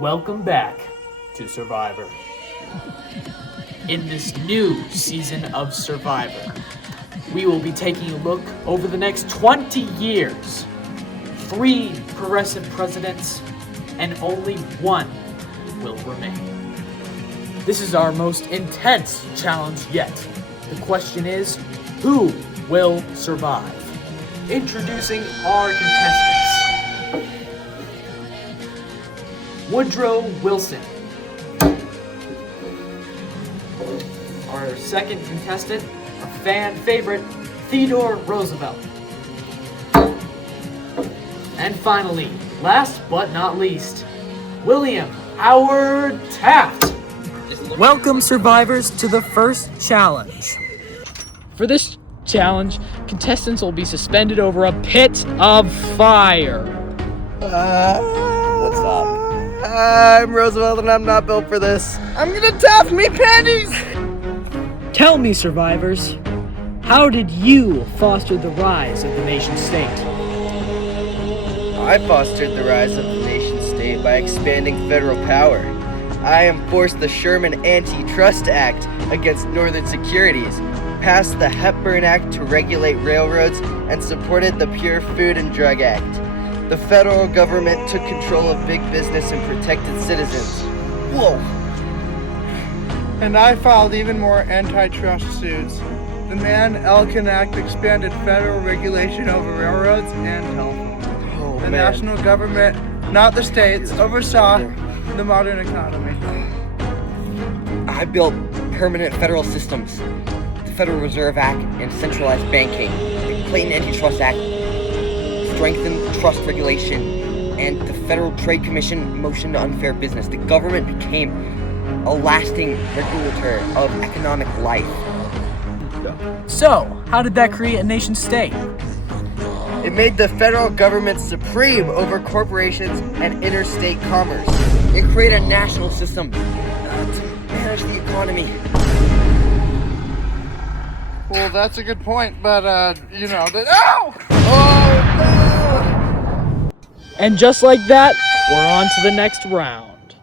Welcome back to Survivor. In this new season of Survivor, we will be taking a look over the next 20 years. 3 progressive presidents, and only 1 will remain. This is our most intense challenge yet. The question is, who will survive? Introducing our contestants. Woodrow Wilson. Our second contestant, a fan favorite, Theodore Roosevelt. And finally, last but not least, William Howard Taft. Welcome, survivors, to the first challenge. For this challenge, contestants will be suspended over a pit of fire. What's up? I'm Roosevelt and I'm not built for this. I'm gonna Taft me panties! Tell me, survivors, how did you foster the rise of the nation state? I fostered the rise of the nation state by expanding federal power. I enforced the Sherman Antitrust Act against Northern Securities, passed the Hepburn Act to regulate railroads, and supported the Pure Food and Drug Act. The federal government took control of big business and protected citizens. Whoa! And I filed even more antitrust suits. The Mann-Elkin Act expanded federal regulation over railroads and telephone. The national government, not the states, oversaw the modern economy. I built permanent federal systems, the Federal Reserve Act and centralized banking, the Clayton Antitrust Act, strengthened trust regulation, and the Federal Trade Commission motion to unfair business. The government became a lasting regulator of economic life. So, how did that create a nation state? It made the federal government supreme over corporations and interstate commerce. It created a national system to manage the economy. Well, that's a good point, but, Ow! Oh, no! And just like that, we're on to the next round.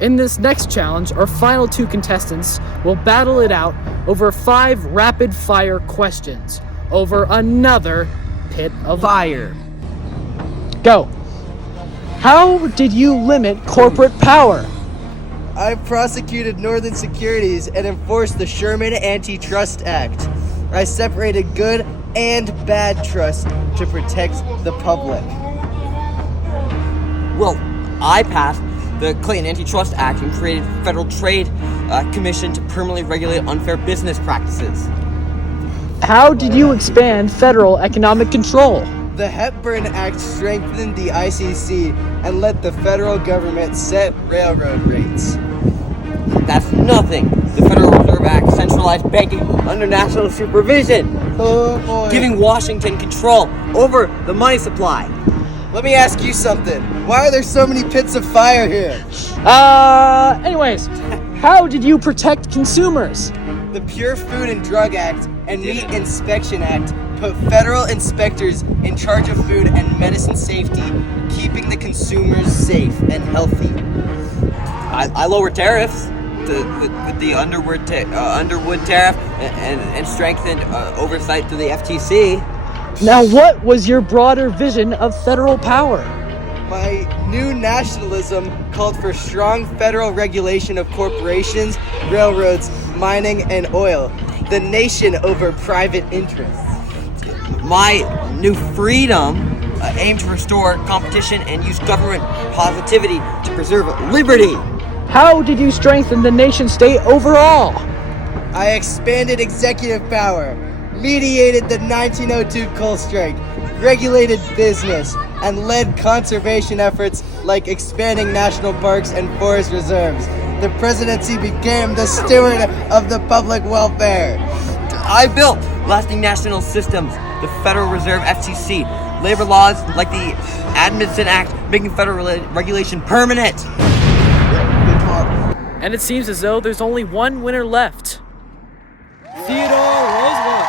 In this next challenge, our final 2 contestants will battle it out over 5 rapid-fire questions over another pit of fire. Go. How did you limit corporate power? I prosecuted Northern Securities and enforced the Sherman Antitrust Act. I separated good and bad trust to protect the public. Well, I passed the Clayton Antitrust Act and created the Federal Trade Commission to permanently regulate unfair business practices. How did you expand federal economic control? The Hepburn Act strengthened the ICC and let the federal government set railroad rates. That's nothing. The Federal Reserve Act centralized banking under national supervision, Oh boy. giving Washington control over the money supply. Let me ask you something. Why are there so many pits of fire here? Anyways, how did you protect consumers? The Pure Food and Drug Act and Meat Inspection Act put federal inspectors in charge of food and medicine safety, keeping the consumers safe and healthy. I lowered tariffs with the Underwood tariff and strengthened oversight through the FTC. Now, what was your broader vision of federal power? My new nationalism called for strong federal regulation of corporations, railroads, mining, and oil. The nation over private interests. My new freedom aimed to restore competition and use government positivity to preserve liberty. How did you strengthen the nation state overall? I expanded executive power, mediated the 1902 coal strike, regulated business, and led conservation efforts like expanding national parks and forest reserves. The presidency became the steward of the public welfare. I built lasting national systems, the Federal Reserve FTC, labor laws like the Adamson Act, making federal regulation permanent. And it seems as though there's only one winner left. Theodore Roosevelt.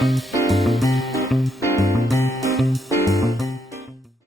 Act.